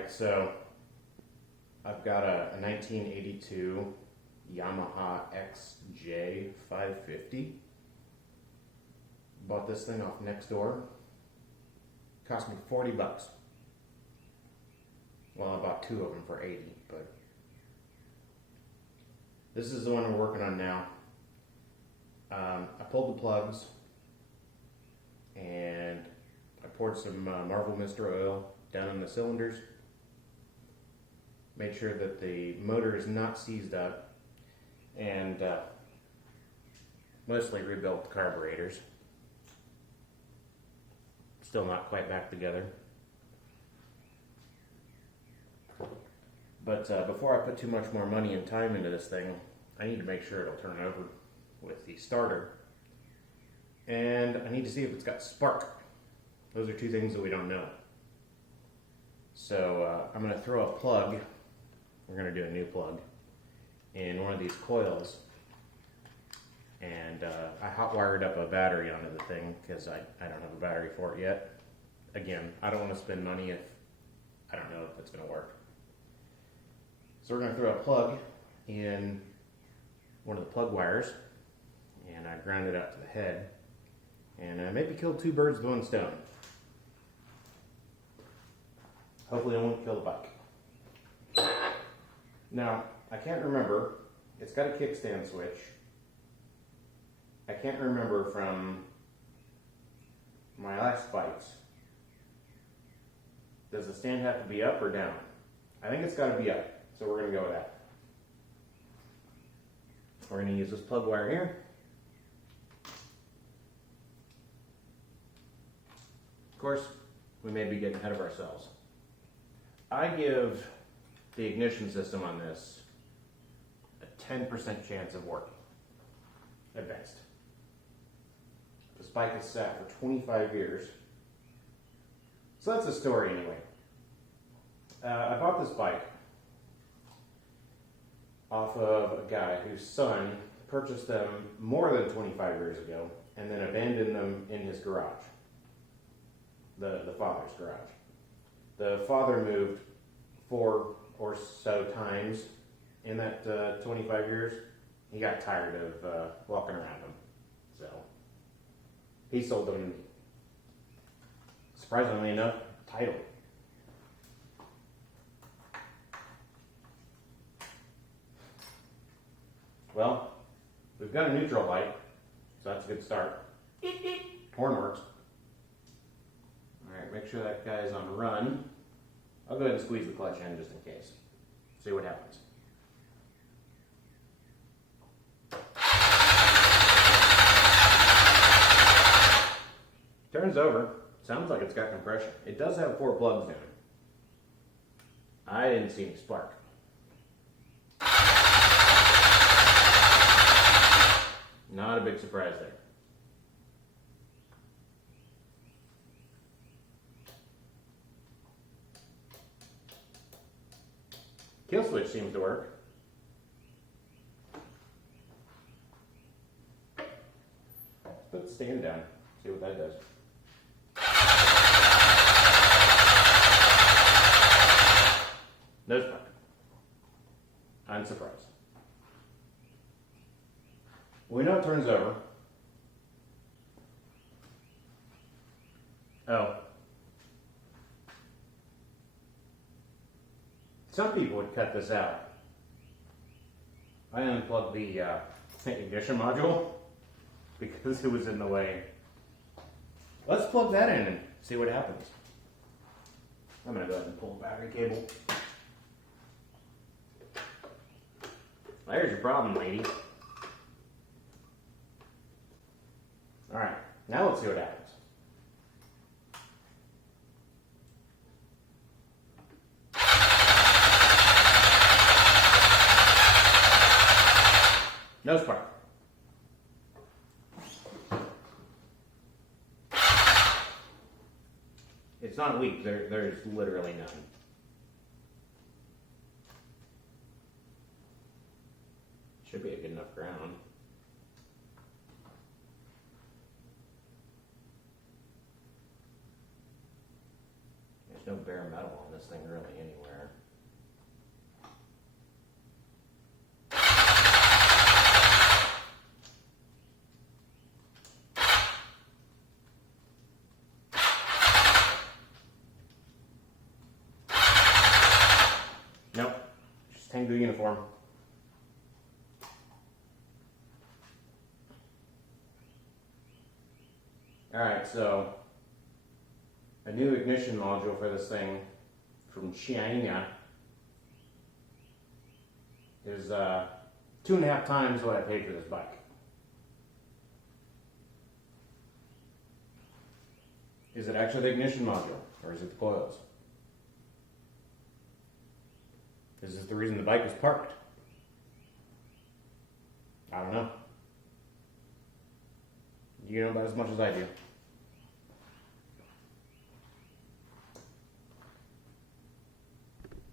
Alright, so I've got a 1982 Yamaha XJ550. Bought this thing off Nextdoor. Cost me 40 bucks. Well, I bought two of them for 80, but this is the one we're working on now. I pulled the plugs and I poured some Marvel Mister oil down in the cylinders. Made sure that the motor is not seized up, and mostly rebuilt the carburetors. Still not quite back together. But before I put too much more money and time into this thing, I need to make sure it'll turn over with the starter. And I need to see if it's got spark. Those are two things that we don't know. So I'm going to throw a plug, we're going to do a new plug, in one of these coils. And I hot wired up a battery onto the thing because I don't have a battery for it yet. Again, I don't want to spend money if I don't know if it's going to work. So we're going to throw a plug in one of the plug wires, and I ground it out to the head, and maybe kill two birds with one stone. Hopefully I won't kill the bike. Now, I can't remember, it's got a kickstand switch. I can't remember from my last bikes. Does the stand have to be up or down? I think it's got to be up, so we're going to go with that. We're going to use this plug wire here. Of course, we may be getting ahead of ourselves. I give the ignition system on this a 10% chance of working, at best. This bike has sat for 25 years. So that's the story anyway. I bought this bike off of a guy whose son purchased them more than 25 years ago and then abandoned them in his garage, the father's garage. The father moved 4 or so times in that 25 years. He got tired of walking around them, so he sold them, surprisingly enough, title. Well, we've got a neutral light, so that's a good start. Horn works. Alright, make sure that guy's on run. I'll go ahead and squeeze the clutch in just in case. See what happens. Turns over. Sounds like it's got compression. It does have 4 plugs in it. I didn't see any spark. Not a big surprise there. Kill switch seems to work. Let's put the stand down, see what that does. No spark. I'm surprised. We know it turns over. Oh. Some people would cut this out. I unplugged the ignition module because it was in the way. Let's plug that in and see what happens. I'm going to go ahead and pull the battery cable. There's your problem, lady. Alright, now let's see what happens. No spark. It's not weak, there's literally none. Should be a good enough ground. There's no bare metal on this thing really anywhere. Nope, just hang the uniform. Alright, so a new ignition module for this thing from China is 2.5 times what I paid for this bike. Is it actually the ignition module, or is it the coils? Is this the reason the bike was parked? I don't know. You know about as much as I do.